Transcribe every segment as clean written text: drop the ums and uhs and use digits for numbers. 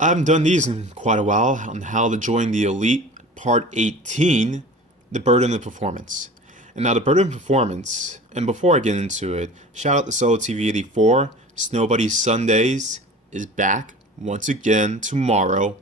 I haven't done these in quite a while on how to join the elite, part 18, the burden of performance. And now the burden of performance, and before I get into it, shout out to Solo TV 84. Snow Buddy Sundays is back once again tomorrow.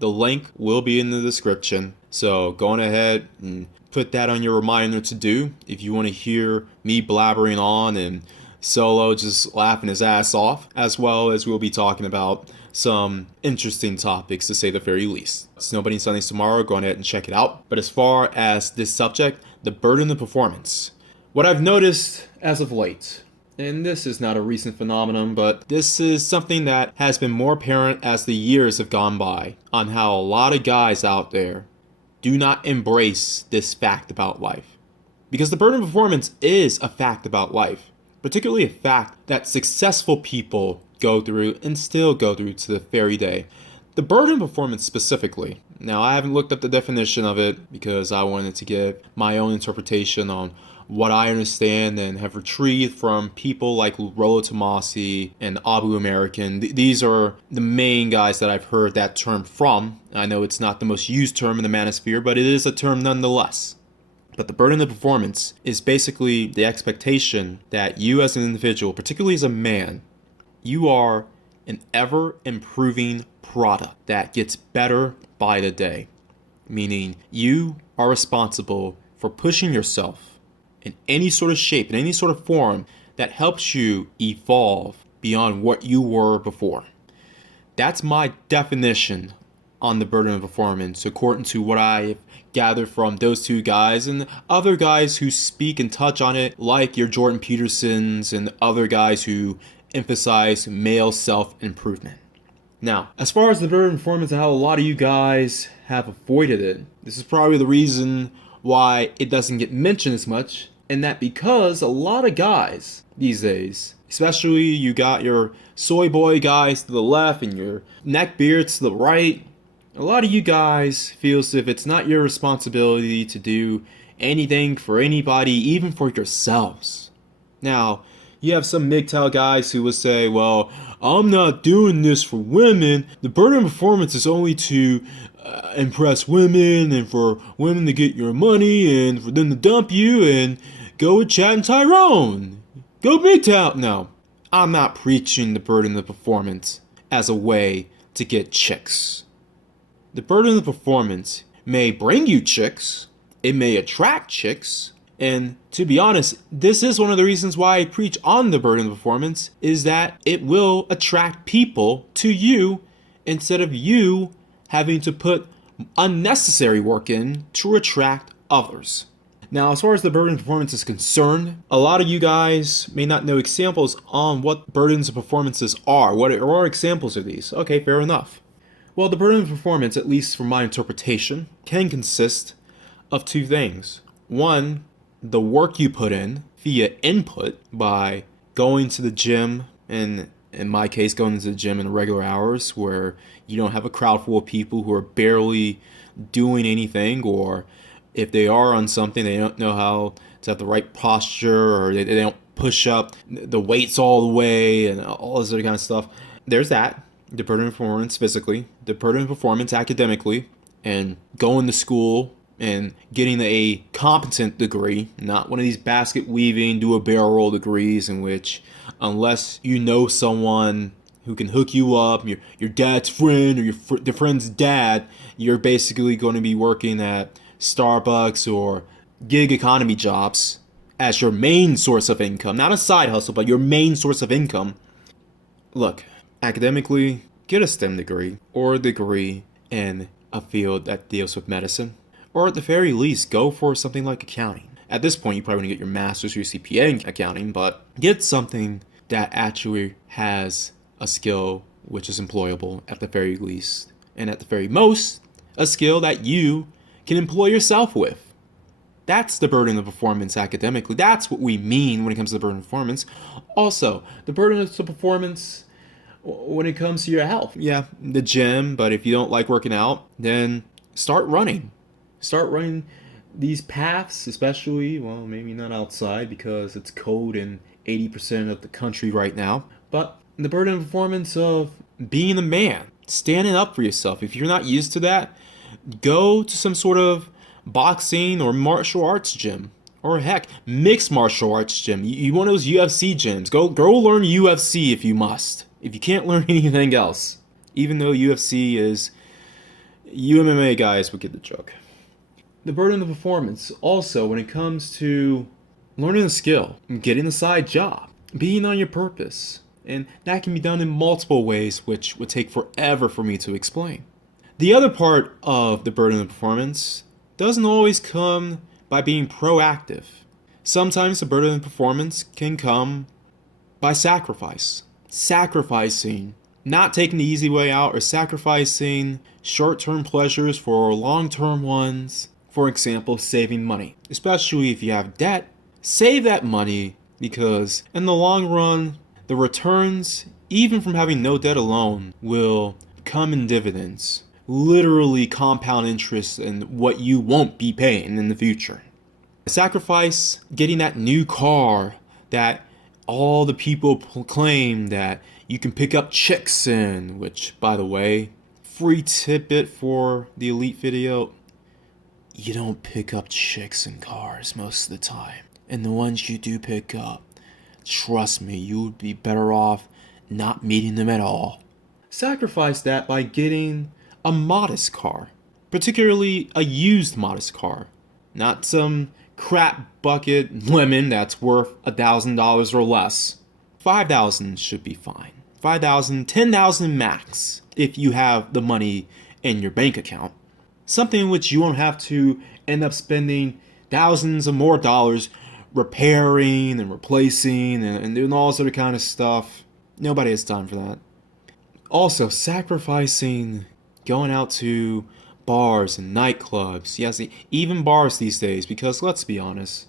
The link will be in the description. So go on ahead and put that on your reminder to do if you want to hear me blabbering on and Solo just laughing his ass off, as well as we'll be talking about some interesting topics to say the very least. Snow Bunny Sundays tomorrow, go on ahead and check it out. But as far as this subject, the burden of performance, what I've noticed as of late, and this is not a recent phenomenon, but this is something that has been more apparent as the years have gone by, on how a lot of guys out there do not embrace this fact about life. Because the burden of performance is a fact about life, particularly a fact that successful people go through and still go through to the very day. The burden of performance specifically. Now, I haven't looked up the definition of it because I wanted to give my own interpretation on what I understand and have retrieved from people like Rollo Tomasi and Abu American. These are the main guys that I've heard that term from. I know it's not the most used term in the manosphere, but it is a term nonetheless. But the burden of performance is basically the expectation that you as an individual, particularly as a man, you are an ever-improving product that gets better by the day. Meaning you are responsible for pushing yourself in any sort of shape, in any sort of form that helps you evolve beyond what you were before. That's my definition on the burden of performance, according to what I've gathered from those two guys and other guys who speak and touch on it, like your Jordan Petersons and other guys who emphasize male self-improvement. Now, as far as the burden of performance and how a lot of you guys have avoided it, this is probably the reason why it doesn't get mentioned as much, and that because a lot of guys these days, especially you got your soy boy guys to the left and your neckbeards to the right, a lot of you guys feel as if it's not your responsibility to do anything for anybody, even for yourselves. Now, you have some MGTOW guys who will say, well, I'm not doing this for women. The burden of performance is only to impress women and for women to get your money and for them to dump you and go with Chad and Tyrone. Go MGTOW. No, I'm not preaching the burden of performance as a way to get chicks. The burden of performance may bring you chicks, it may attract chicks, and to be honest, this is one of the reasons why I preach on the burden of performance, is that it will attract people to you instead of you having to put unnecessary work in to attract others. Now, as far as the burden of performance is concerned, a lot of you guys may not know examples on what burdens of performances are. What are examples of these? Okay, fair enough. Well, the burden of performance, at least from my interpretation, can consist of two things. One, the work you put in via input by going to the gym, and in my case, going to the gym in regular hours where you don't have a crowd full of people who are barely doing anything, or if they are on something, they don't know how to have the right posture, or they don't push up the weights all the way and all this other kind of stuff. There's that. The burden of performance physically, the burden of performance academically, and going to school and getting a competent degree, not one of these basket weaving, do a barrel roll degrees in which, unless you know someone who can hook you up, your dad's friend or your friend's dad, you're basically going to be working at Starbucks or gig economy jobs as your main source of income, not a side hustle, but your main source of income. Look, academically, get a STEM degree or a degree in a field that deals with medicine, or at the very least, go for something like accounting. At this point, you probably want to get your master's or your CPA in accounting, but get something that actually has a skill which is employable at the very least, and at the very most, a skill that you can employ yourself with. That's the burden of performance academically. That's what we mean when it comes to the burden of performance. Also, the burden of performance when it comes to your health. Yeah, the gym, but if you don't like working out, then start running. Start running these paths, especially, well, maybe not outside because it's cold in 80% of the country right now, but the burden of performance of being a man, standing up for yourself. If you're not used to that, go to some sort of boxing or martial arts gym. Or heck, mixed martial arts gym. You want those UFC gyms. Go learn UFC if you must. If you can't learn anything else. Even though UFC is... You MMA guys would get the joke. The burden of performance. Also, when it comes to learning a skill, getting a side job, being on your purpose. And that can be done in multiple ways, which would take forever for me to explain. The other part of the burden of performance doesn't always come by being proactive. Sometimes the burden of performance can come by sacrifice. Sacrificing, not taking the easy way out, or sacrificing short-term pleasures for long-term ones. For example, saving money. Especially if you have debt, save that money because in the long run, the returns, even from having no debt alone, will come in dividends. Literally compound interest in what you won't be paying in the future. Sacrifice getting that new car that all the people claim that you can pick up chicks in, which, by the way, free tidbit for the Elite video, you don't pick up chicks in cars most of the time. And the ones you do pick up, trust me, you would be better off not meeting them at all. Sacrifice that by getting a modest car, particularly a used modest car, not some crap bucket lemon that's worth $1,000 or less. $5,000 should be fine. $5,000, $10,000 max if you have the money in your bank account. Something in which you won't have to end up spending thousands of more dollars repairing and replacing and doing all sort of kind of stuff. Nobody has time for that. Also, sacrificing going out to bars and nightclubs. Yes, even bars these days, because let's be honest,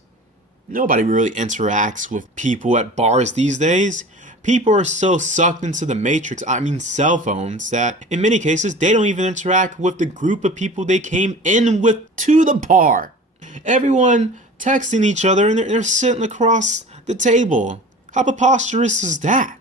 nobody really interacts with people at bars these days. People are so sucked into the matrix, cell phones, that in many cases they don't even interact with the group of people they came in with to the bar. Everyone texting each other and they're sitting across the table. How preposterous is that?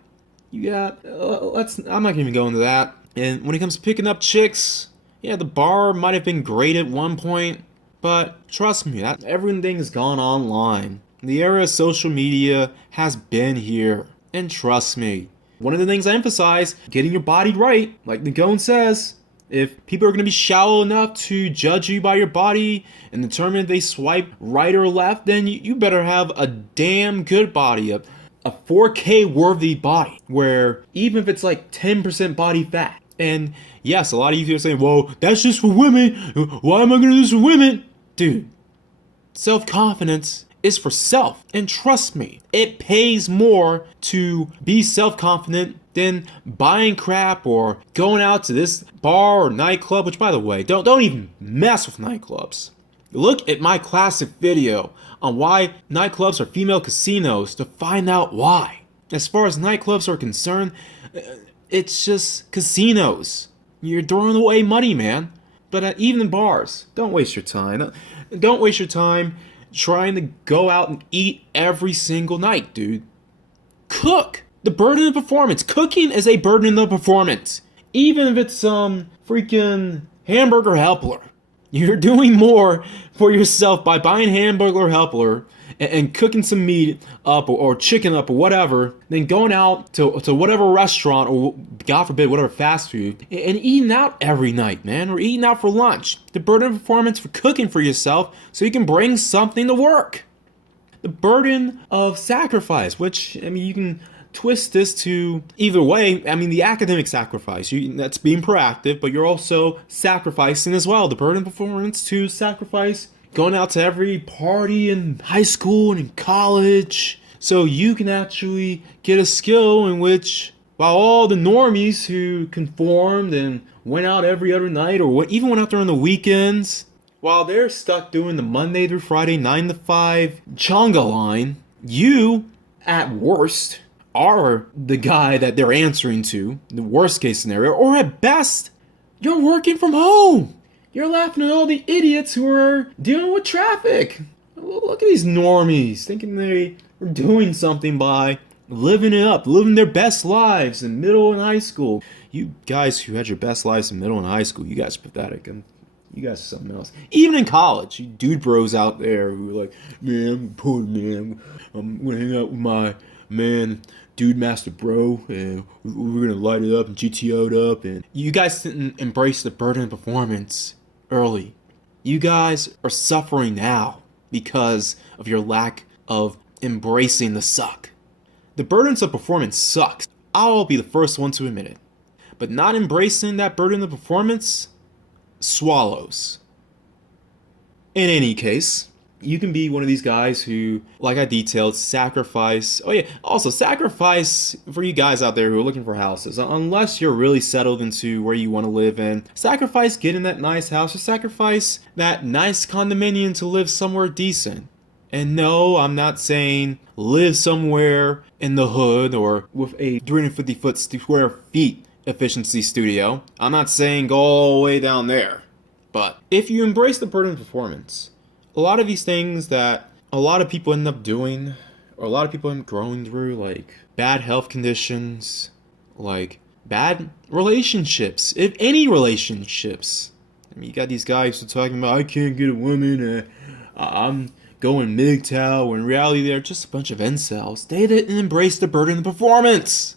You got, I'm not gonna even go into that. And when it comes to picking up chicks, yeah, the bar might have been great at one point, but trust me, that everything has gone online. The era of social media has been here. And trust me, one of the things I emphasize, getting your body right, like Nagone says. If people are going to be shallow enough to judge you by your body and determine if they swipe right or left, then you better have a damn good body, a 4K worthy body, where even if it's like 10% body fat. And yes, a lot of you are saying, well, that's just for women. Why am I going to do this for women? Dude, self-confidence is for self. And trust me, it pays more to be self-confident than buying crap or going out to this bar or nightclub, which, by the way, don't even mess with nightclubs. Look at my classic video on why nightclubs are female casinos to find out why. As far as nightclubs are concerned, it's just casinos. You're throwing away money, man. But even in bars, don't waste your time. Don't waste your time trying to go out and eat every single night, dude. Cook. The burden of performance. Cooking is a burden of performance. Even if it's some freaking hamburger helper. You're doing more for yourself by buying hamburger helper and cooking some meat up or chicken up or whatever, than going out to whatever restaurant or, God forbid, whatever fast food and eating out every night, man, or eating out for lunch. The burden of performance for cooking for yourself so you can bring something to work. The burden of sacrifice, which, you can twist this to either way. The academic sacrifice, that's being proactive, but you're also sacrificing as well. The burden of performance to sacrifice going out to every party in high school and in college so you can actually get a skill in which, while all the normies who conformed and went out every other night or even went out there on the weekends, while they're stuck doing the Monday through Friday 9 to 5 chonga line, you, at worst, are the guy that they're answering to, the worst case scenario, or at best, you're working from home. You're laughing at all the idiots who are dealing with traffic. Look at these normies thinking they are doing something by living it up, living their best lives in middle and high school. You guys who had your best lives in middle and high school, you guys are pathetic, and you guys are something else. Even in college, you dude bros out there who are like, man, I'm poor man. I'm gonna hang out with my man, dude master bro, and we're gonna light it up and GTO'd up. And you guys didn't embrace the burden of performance early. You guys are suffering now because of your lack of embracing the suck. The burdens of performance sucks. I'll be the first one to admit it. But not embracing that burden of performance swallows. In any case, you can be one of these guys who, like I detailed, sacrifice. Oh yeah, also sacrifice for you guys out there who are looking for houses. Unless you're really settled into where you want to live in, sacrifice getting that nice house or sacrifice that nice condominium to live somewhere decent. And no, I'm not saying live somewhere in the hood or with a 350 square feet efficiency studio. I'm not saying go all the way down there. But if you embrace the burden of performance, a lot of these things that a lot of people end up doing, or a lot of people end up growing through, like bad health conditions, like bad relationships, if any relationships. I mean, you got these guys who are talking about, I can't get a woman, I'm going MGTOW, when in reality they're just a bunch of incels. They didn't embrace the burden of performance.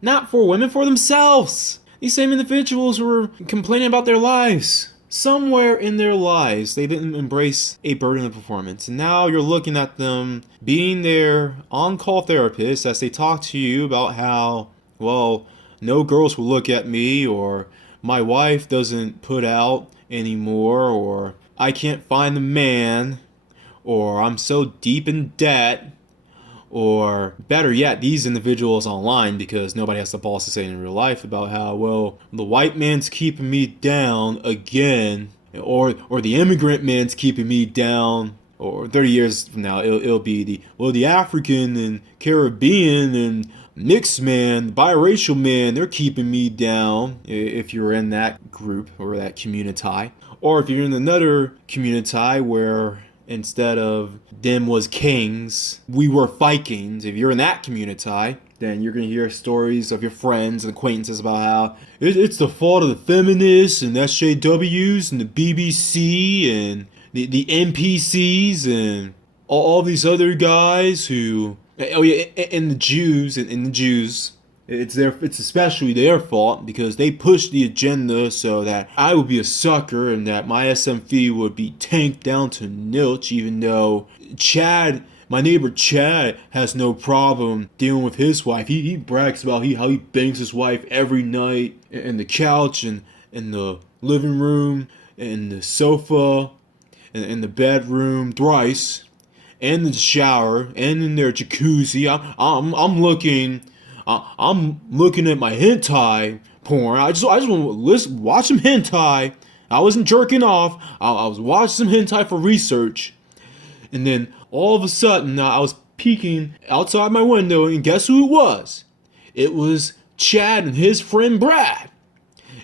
Not for women, for themselves. These same individuals were complaining about their lives. Somewhere in their lives, they didn't embrace a burden of performance. And now you're looking at them being their on-call therapists as they talk to you about how, well, no girls will look at me, or my wife doesn't put out anymore, or I can't find a man, or I'm so deep in debt. Or better yet, these individuals online, because nobody has the balls to say it in real life, about how, well, the white man's keeping me down again, or the immigrant man's keeping me down, or 30 years from now it'll be the African and Caribbean and mixed man, biracial man, they're keeping me down, if you're in that group or that community. Or if you're in another community where instead of them was kings, we were Vikings. If you're in that community, then you're going to hear stories of your friends and acquaintances about how it's the fault of the feminists and SJWs and the BBC and the NPCs and all these other guys who, oh yeah, and the Jews, and the Jews. It's especially their fault because they pushed the agenda so that I would be a sucker and that my SMV would be tanked down to nilch, even though Chad, my neighbor Chad, has no problem dealing with his wife. He brags about how he bangs his wife every night in the couch and in the living room and the sofa and in the bedroom thrice and in the shower and in their jacuzzi. I'm looking at my hentai porn. I just want to watch some hentai. I wasn't jerking off. I was watching some hentai for research. And then all of a sudden, I was peeking outside my window, and guess who it was? It was Chad and his friend Brad.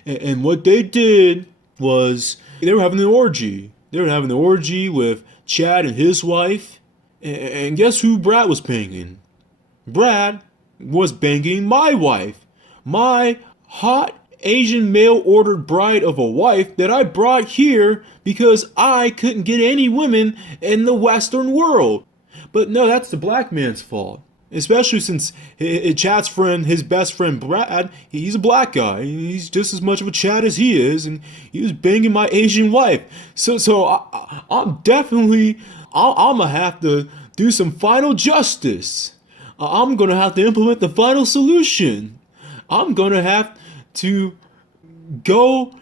And what they did was they were having an orgy. They were having an orgy with Chad and his wife. And guess who Brad was banging? Brad was banging my wife. My hot Asian mail ordered bride of a wife that I brought here because I couldn't get any women in the Western world. But no, that's the black man's fault. Especially since Chad's friend, his best friend Brad, he's a black guy. He's just as much of a Chad as he is, and he was banging my Asian wife. So I'm definitely, I'm gonna have to do some final justice. I'm gonna have to implement the final solution. I'm gonna have to go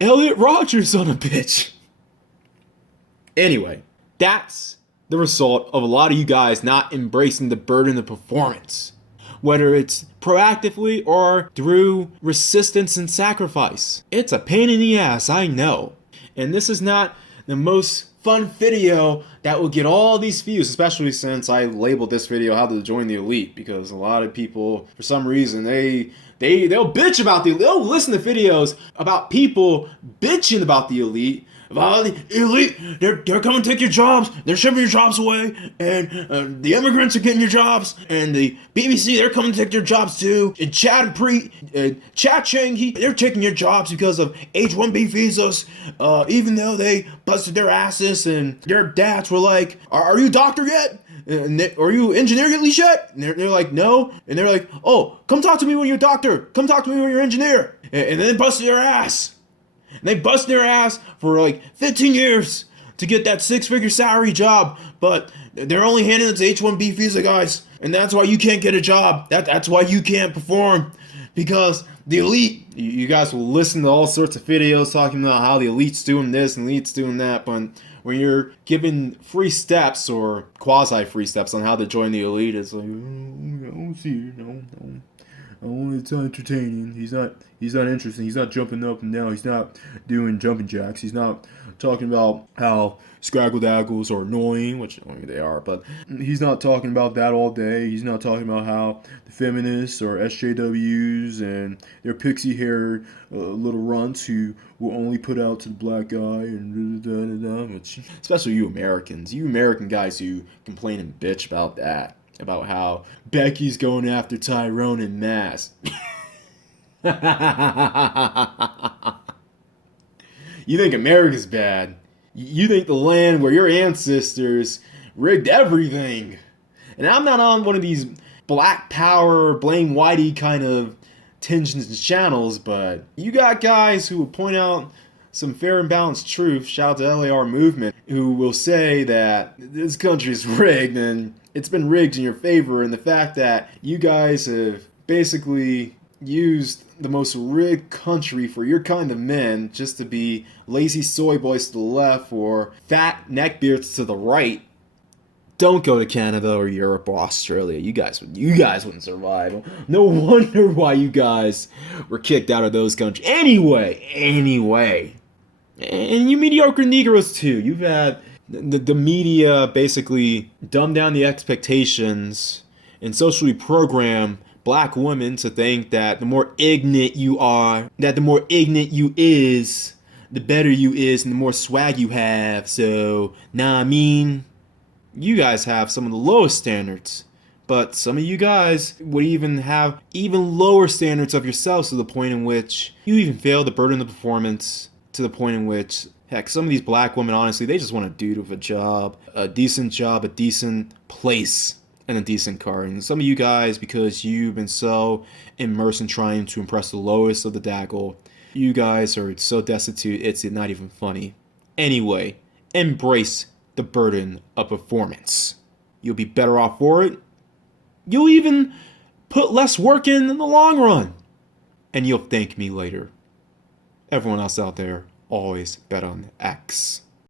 Elliot Rogers on a bitch. Anyway, that's the result of a lot of you guys not embracing the burden of performance. Whether it's proactively or through resistance and sacrifice. It's a pain in the ass, I know. And this is not the most fun video that will get all these views, especially since I labeled this video how to join the elite, because a lot of people, for some reason, they'll bitch about they'll listen to videos about people bitching about the elite, the elite, they're coming to take your jobs. They're shipping your jobs away, and the immigrants are getting your jobs, and the BBC, they're coming to take your jobs too. And Chad Chang, they're taking your jobs because of H-1B visas, even though they busted their asses, and their dads were like, are you a doctor yet? And are you engineer at least yet? And they're like, no. And they're like, oh, come talk to me when you're a doctor. Come talk to me when you're an engineer. And then they busted their ass. And they busted their ass for like 15 years to get that 6-figure salary job. But they're only handing it to H-1B visa guys. And that's why you can't get a job. That's why you can't perform. Because the elite, you guys will listen to all sorts of videos talking about how the elite's doing this and the elite's doing that. But when you're given free steps or quasi-free steps on how to join the elite, it's like, oh, see, no. Oh, it's not entertaining. He's not interesting. He's not jumping up and down. He's not doing jumping jacks. He's not talking about how scraggle daggles are annoying, which they are, but he's not talking about that all day. He's not talking about how the feminists or SJWs and their pixie haired little runts who will only put out to the black guy and which, especially you Americans, you American guys who complain and bitch about that. About how Becky's going after Tyrone and Mass. You think America's bad. You think the land where your ancestors rigged everything. And I'm not on one of these black power, blame Whitey kind of tensions and channels, but you got guys who will point out some fair and balanced truth, shout out to LAR movement, who will say that this country's rigged and it's been rigged in your favor, and the fact that you guys have basically used the most rigged country for your kind of men just to be lazy soy boys to the left or fat neckbeards to the right. Don't go to Canada or Europe or Australia. You guys wouldn't survive. No wonder why you guys were kicked out of those countries. Anyway. And you mediocre Negroes too. You've had the media basically dumb down the expectations and socially program black women to think that the more ignorant you are, that the more ignorant you is, the better you is and the more swag you have. So, I mean, you guys have some of the lowest standards. But some of you guys would even have even lower standards of yourselves to the point in which you even fail to burden the performance to the point in which, heck, some of these black women, honestly, they just want a dude with a decent job, a decent place, and a decent car. And some of you guys, because you've been so immersed in trying to impress the lowest of the daggle, you guys are so destitute, it's not even funny. Anyway, embrace the burden of performance. You'll be better off for it. You'll even put less work in the long run. And you'll thank me later. Everyone else out there, always bet on X.